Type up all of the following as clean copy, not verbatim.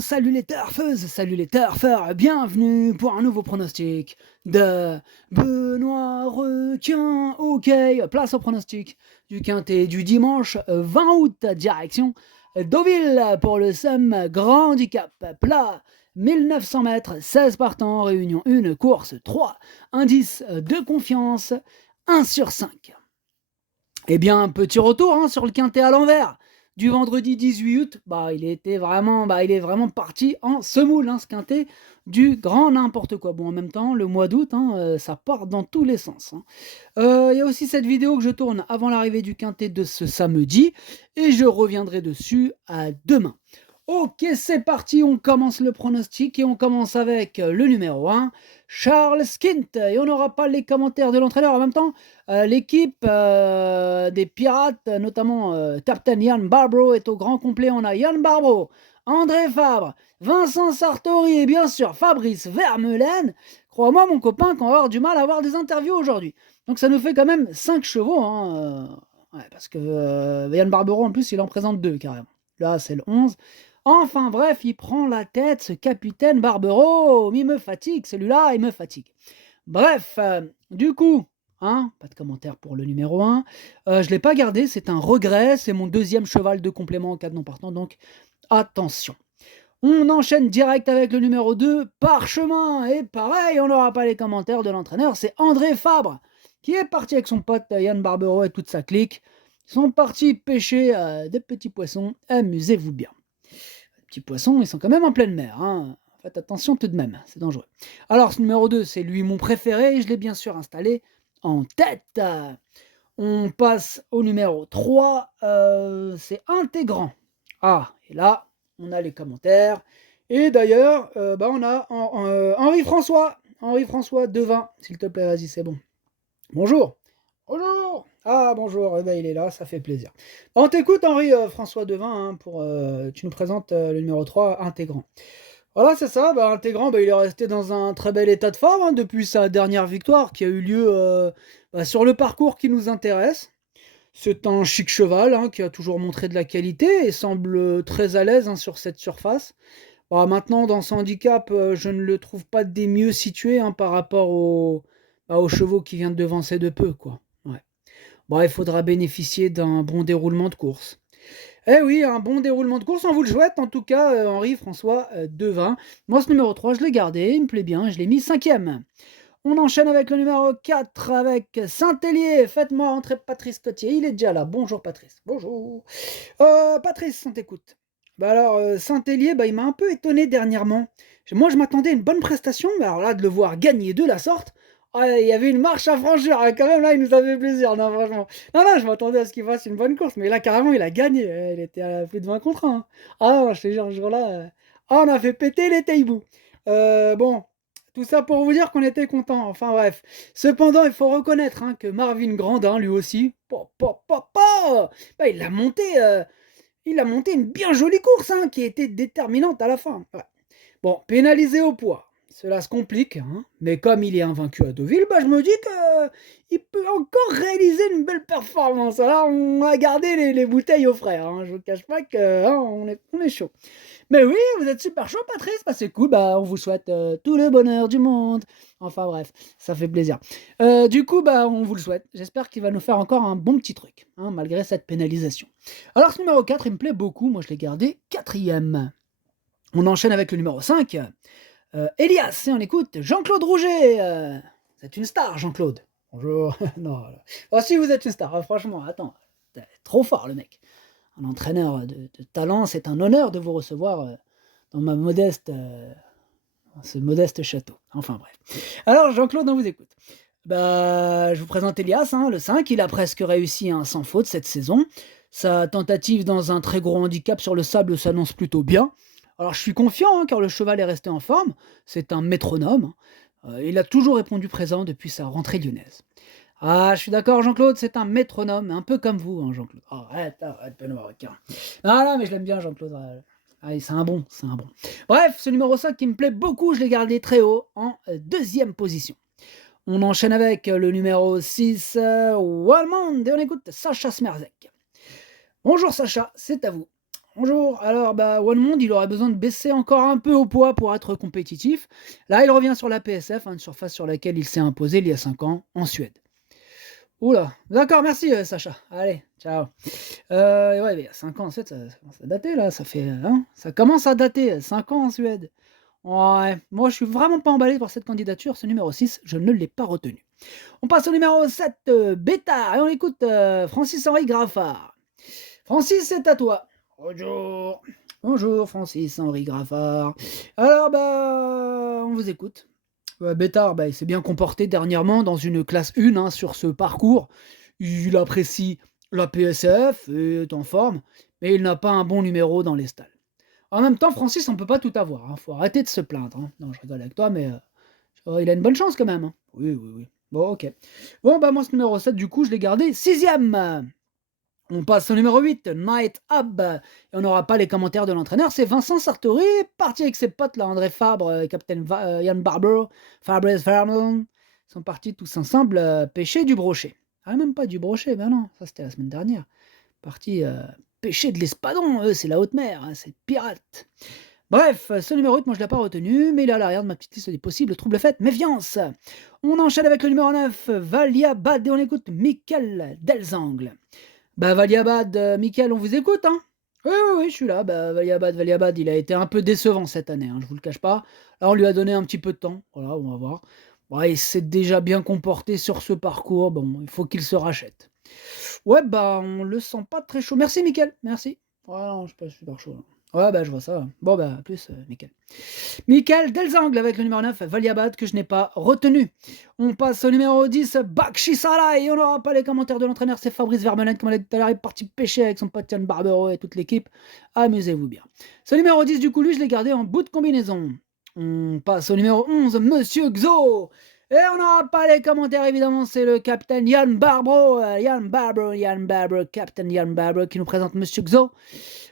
salut les turfeuses, salut les turfeurs, bienvenue pour un nouveau pronostic de Benoît Requin. Ok, place au pronostic du quintet du dimanche 20 août, direction Deauville pour le SEM Grand Handicap plat. 1900 mètres, 16 partants, réunion 1, course 3, indice de confiance 1 sur 5. Eh bien, petit retour sur le quintet à l'envers du vendredi 18 août. Il est vraiment parti en semoule, ce quintet du grand n'importe quoi. Bon, en même temps, le mois d'août, ça part dans tous les sens. Il y a aussi cette vidéo que je tourne avant l'arrivée du quintet de ce samedi, et je reviendrai dessus à demain. Ok, c'est parti, on commence le pronostic et on commence avec le numéro 1, Charles Skint. Et on n'aura pas les commentaires de l'entraîneur en même temps. L'équipe des Pirates, notamment Captain Yann Barbro, est au grand complet. On a Yann Barbro, André Fabre, Vincent Sartori et bien sûr Fabrice Vermeulen. Crois-moi mon copain qu'on va avoir du mal à avoir des interviews aujourd'hui. Donc ça nous fait quand même 5 chevaux. Parce que Yann Barbero en plus il en présente 2 carrément. Là c'est le 11. Enfin bref, il prend la tête, ce capitaine Barbero. Il me fatigue, celui-là, il me fatigue. Bref, du coup, pas de commentaire pour le numéro 1. Je ne l'ai pas gardé, c'est un regret. C'est mon deuxième cheval de complément en cas de non partant, donc attention. On enchaîne direct avec le numéro 2, Parchemin. Et pareil, on n'aura pas les commentaires de l'entraîneur. C'est André Fabre qui est parti avec son pote Yann Barbero et toute sa clique. Ils sont partis pêcher des petits poissons. Amusez-vous bien. Petits poissons, ils sont quand même en pleine mer. Faites attention tout de même, c'est dangereux. Alors, ce numéro 2, c'est lui mon préféré. Je l'ai bien sûr installé en tête. On passe au numéro 3. C'est Intégrant. Et là, on a les commentaires. Et d'ailleurs, on a Henri-François. Henri-François Devin, s'il te plaît, vas-y, c'est bon. Bonjour. Bonjour. Bonjour, il est là, ça fait plaisir. On t'écoute Henri-François Devin, tu nous présentes le numéro 3, Intégrant. Voilà, c'est ça, Intégrant, il est resté dans un très bel état de forme depuis sa dernière victoire qui a eu lieu sur le parcours qui nous intéresse. C'est un chic cheval qui a toujours montré de la qualité et semble très à l'aise sur cette surface. Maintenant, dans son handicap, je ne le trouve pas des mieux situés par rapport aux chevaux qui viennent de devancer de peu, quoi. Ouais. Il faudra bénéficier d'un bon déroulement de course. Eh oui, un bon déroulement de course, on vous le souhaite, en tout cas, Henri-François Devin. Moi, ce numéro 3, je l'ai gardé, il me plaît bien, je l'ai mis 5e. On enchaîne avec le numéro 4, avec Saint-Hélier. Faites-moi entrer Patrice Cotier, il est déjà là. Bonjour Patrice. Bonjour. Patrice, on t'écoute. Saint-Hélier, il m'a un peu étonné dernièrement. Moi, je m'attendais à une bonne prestation, mais alors là, de le voir gagner de la sorte, il y avait une marche à franchir. Quand même, là, il nous a fait plaisir. Non, franchement. Non, je m'attendais à ce qu'il fasse une bonne course, mais là, carrément, il a gagné. Il était à plus de 20 contre 1. Je te jure, ce jour-là, on a fait péter les tailles-bouts. Bon, tout ça pour vous dire qu'on était contents. Enfin, bref. Cependant, il faut reconnaître que Marvin Grandin, lui aussi, il a monté. Il a monté une bien jolie course qui était déterminante à la fin. Ouais. Bon, pénalisé au poids, cela se complique, mais comme il est invaincu à Deauville, je me dis qu'il peut encore réaliser une belle performance. Alors, on a gardé les bouteilles au frais. Je ne vous cache pas qu'on est chaud. Mais oui, vous êtes super chaud, Patrice. C'est cool. On vous souhaite tout le bonheur du monde. Enfin bref, ça fait plaisir. Du coup, on vous le souhaite. J'espère qu'il va nous faire encore un bon petit truc, malgré cette pénalisation. Alors, ce numéro 4, il me plaît beaucoup. Moi, je l'ai gardé 4e. On enchaîne avec le numéro 5. Elias, et on écoute Jean-Claude Rouget. Vous êtes une star, Jean-Claude. Bonjour. Non. Si, vous êtes une star. Franchement, attends. Trop fort, le mec. Un entraîneur de talent, c'est un honneur de vous recevoir dans ce modeste château. Enfin bref. Alors Jean-Claude, on vous écoute. Je vous présente Elias, le 5, il a presque réussi sans faute cette saison. Sa tentative dans un très gros handicap sur le sable s'annonce plutôt bien. Alors je suis confiant car le cheval est resté en forme, c'est un métronome. Il a toujours répondu présent depuis sa rentrée lyonnaise. Je suis d'accord, Jean-Claude, c'est un métronome, un peu comme vous, Jean-Claude. Arrête, Benoît Requin. Mais je l'aime bien, Jean-Claude. C'est un bon. Bref, ce numéro 5 qui me plaît beaucoup, je l'ai gardé très haut, en 2e position. On enchaîne avec le numéro 6, Wallmond, et on écoute Sacha Smerzek. Bonjour Sacha, c'est à vous. Bonjour, alors Walmond, il aurait besoin de baisser encore un peu au poids pour être compétitif. Là, il revient sur la PSF, une surface sur laquelle il s'est imposé il y a 5 ans en Suède. Oula, d'accord, merci Sacha. Allez, ciao. Ouais, mais il y a 5 ans en Suède, ça commence à dater là, ça commence à dater, 5 ans en Suède. Ouais, moi je suis vraiment pas emballé par cette candidature, ce numéro 6, je ne l'ai pas retenu. On passe au numéro 7, Bêtard, et on écoute Francis-Henri Graffard. Francis, c'est à toi. Bonjour. Bonjour Francis-Henri Graffard. Alors on vous écoute. Bêtard, il s'est bien comporté dernièrement dans une classe 1 sur ce parcours. Il apprécie la PSF et est en forme, mais il n'a pas un bon numéro dans les stalles. En même temps, Francis, on peut pas tout avoir. Faut arrêter de se plaindre. Non, je rigole avec toi, mais il a une bonne chance quand même. Oui, oui, oui. Bon, ok. Bon, moi, ce numéro 7, du coup, je l'ai gardé 6e. On passe au numéro 8, Night Hub. Et on n'aura pas les commentaires de l'entraîneur. C'est Vincent Sartori, parti avec ses potes, là, André Fabre, Captain Yann Barber, Fabrice Vernon. Ils sont partis tous ensemble pêcher du brochet. Ah, même pas du brochet, ben non, ça c'était la semaine dernière. Parti pêcher de l'espadon, eux, c'est la haute mer, c'est pirate. Bref, ce numéro 8, moi je l'ai pas retenu, mais il est à l'arrière de ma petite liste des possibles troubles faits. Méfiance. On enchaîne avec le numéro 9, Valiabad, et on écoute Michael Delzangle. Valiabad, Mickaël, on vous écoute, hein? Oui, oui, oui, je suis là. Valiabad, il a été un peu décevant cette année, je vous le cache pas. Là, on lui a donné un petit peu de temps. Voilà, on va voir. Ouais, il s'est déjà bien comporté sur ce parcours. Bon, il faut qu'il se rachète. Ouais, on le sent pas très chaud. Merci, Mickaël. Merci. Ouais, non, je suis pas super chaud. Ouais, je vois ça. Bon, à plus, Mickaël. Michael Delzangle avec le numéro 9, Valiabad, que je n'ai pas retenu. On passe au numéro 10, Bakshi Sarai, et on n'aura pas les commentaires de l'entraîneur, c'est Fabrice Vermeulen, comme on l'a dit tout à l'heure, il est parti pêcher avec son pote Yann Barbero et toute l'équipe. Amusez-vous bien. Ce numéro 10, du coup, lui, je l'ai gardé en bout de combinaison. On passe au numéro 11, Monsieur Xo. Et on n'aura pas les commentaires, évidemment, c'est le capitaine Yann Barbero, Captain Yann Barbero, qui nous présente Monsieur Xo.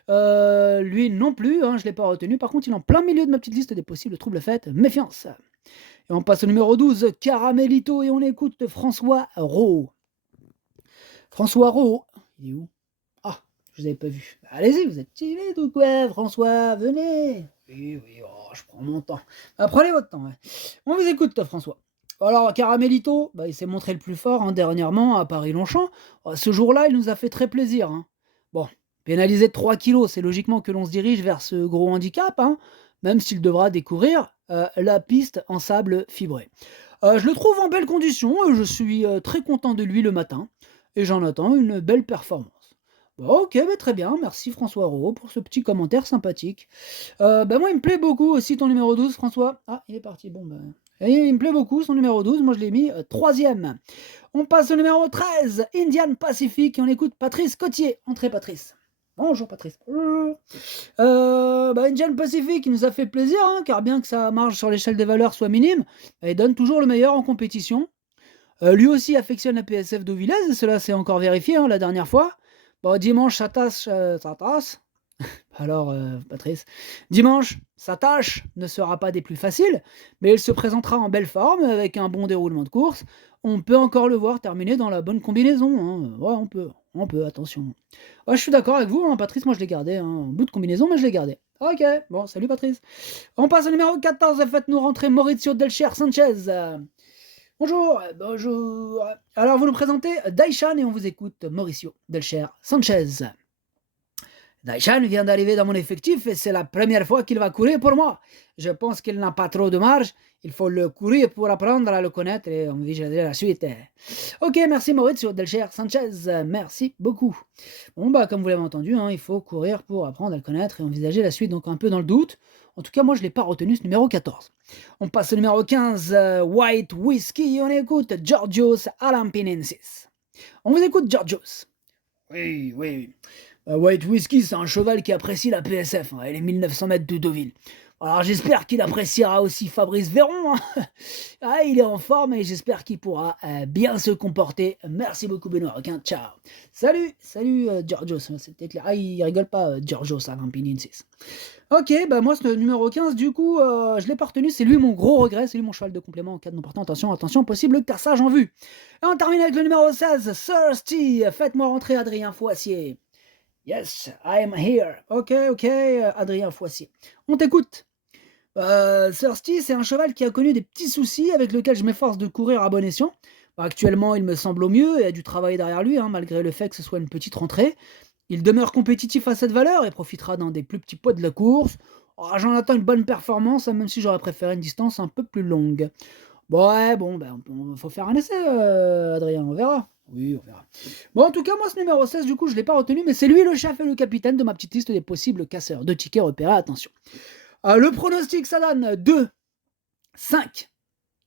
Lui non plus, je ne l'ai pas retenu. Par contre, il est en plein milieu de ma petite liste des possibles troubles faits. Méfiance. Et on passe au numéro 12, Caramelito, et on écoute François Rowe. François Rowe, il est où? Ah, je vous avais pas vu. Allez-y, vous êtes timide ou quoi, François? Venez. Oui, je prends mon temps. Prenez votre temps. Ouais. On vous écoute, François. Alors, Caramelito, il s'est montré le plus fort dernièrement à Paris-Longchamp. Ce jour-là, il nous a fait très plaisir. Bon, pénalisé de 3 kilos, c'est logiquement que l'on se dirige vers ce gros handicap, même s'il devra découvrir la piste en sable fibré. Je le trouve en belle condition, je suis très content de lui le matin, et j'en attends une belle performance. Bon, ok, très bien, merci François Rowe pour ce petit commentaire sympathique. Moi, il me plaît beaucoup aussi ton numéro 12, François. Ah, il est parti, Et il me plaît beaucoup son numéro 12, moi je l'ai mis 3e. On passe au numéro 13, Indian Pacific, et on écoute Patrice Cotier. Entrez Patrice. Bonjour Patrice. Indian Pacific, il nous a fait plaisir, car bien que sa marge sur l'échelle des valeurs soit minime, il donne toujours le meilleur en compétition. Lui aussi affectionne la PSF d'Auvilez, et cela s'est encore vérifié la dernière fois. Dimanche, ça tasse. Alors, Patrice, dimanche, sa tâche ne sera pas des plus faciles, mais il se présentera en belle forme, avec un bon déroulement de course. On peut encore le voir terminer dans la bonne combinaison. Ouais, on peut, attention. Ouais, je suis d'accord avec vous, Patrice, moi je l'ai gardé, en bout de combinaison, mais je l'ai gardé. Ok, bon, salut Patrice. On passe au numéro 14, faites-nous rentrer Maurizio Delcher Sanchez. Bonjour. Alors, vous nous présentez Daishan et on vous écoute, Mauricio Delcher Sanchez. Daishan vient d'arriver dans mon effectif et c'est la première fois qu'il va courir pour moi. Je pense qu'il n'a pas trop de marge. Il faut le courir pour apprendre à le connaître et envisager la suite. Ok, merci Maurizio Delcher Sanchez. Merci beaucoup. Bon, comme vous l'avez entendu, il faut courir pour apprendre à le connaître et envisager la suite. Donc, un peu dans le doute. En tout cas, moi, je ne l'ai pas retenu, ce numéro 14. On passe au numéro 15, White Whiskey. On écoute Georgios Alampinensis. On vous écoute, Georgios. Oui. White Whiskey, c'est un cheval qui apprécie la PSF, et les 1900 mètres de Deauville. Alors j'espère qu'il appréciera aussi Fabrice Véron. Il est en forme et j'espère qu'il pourra bien se comporter. Merci beaucoup Benoît Requin, ciao. Salut Georgios, c'était clair. Il rigole pas Georgios Alampinensis. Ok, moi ce numéro 15, du coup, je l'ai pas retenu, c'est lui mon gros regret, c'est lui mon cheval de complément en cas de non partant. Attention, possible cassage en vue. Et on termine avec le numéro 16, Thirsty, faites-moi rentrer Adrien Foissier. Yes, I am here. Ok, Adrien Foissier. On t'écoute. Thirsty, c'est un cheval qui a connu des petits soucis avec lequel je m'efforce de courir à bon escient. Actuellement, il me semble au mieux et a du travail derrière lui, hein, malgré le fait que ce soit une petite rentrée. Il demeure compétitif à cette valeur et profitera dans des plus petits poids de la course. Oh, j'en attends une bonne performance, hein, même si j'aurais préféré une distance un peu plus longue. Bon, ouais, bon, ben, faut faire un essai, Adrien, on verra. Oui, on verra. Bon, en tout cas, moi, ce numéro 16, du coup, je ne l'ai pas retenu, mais c'est lui le chef et le capitaine de ma petite liste des possibles casseurs de tickets repérés. Attention. Le pronostic, ça donne 2, 5,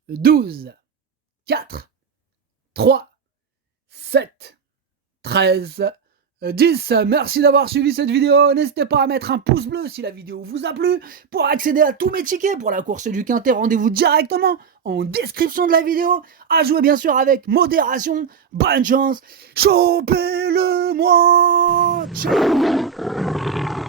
12, 4, 3, 7, 13, 10. Merci d'avoir suivi cette vidéo. N'hésitez pas à mettre un pouce bleu si la vidéo vous a plu. Pour accéder à tous mes tickets pour la course du Quintet, rendez-vous directement en description de la vidéo. À jouer bien sûr avec modération. Bonne chance. Chopez-le moi. Ciao.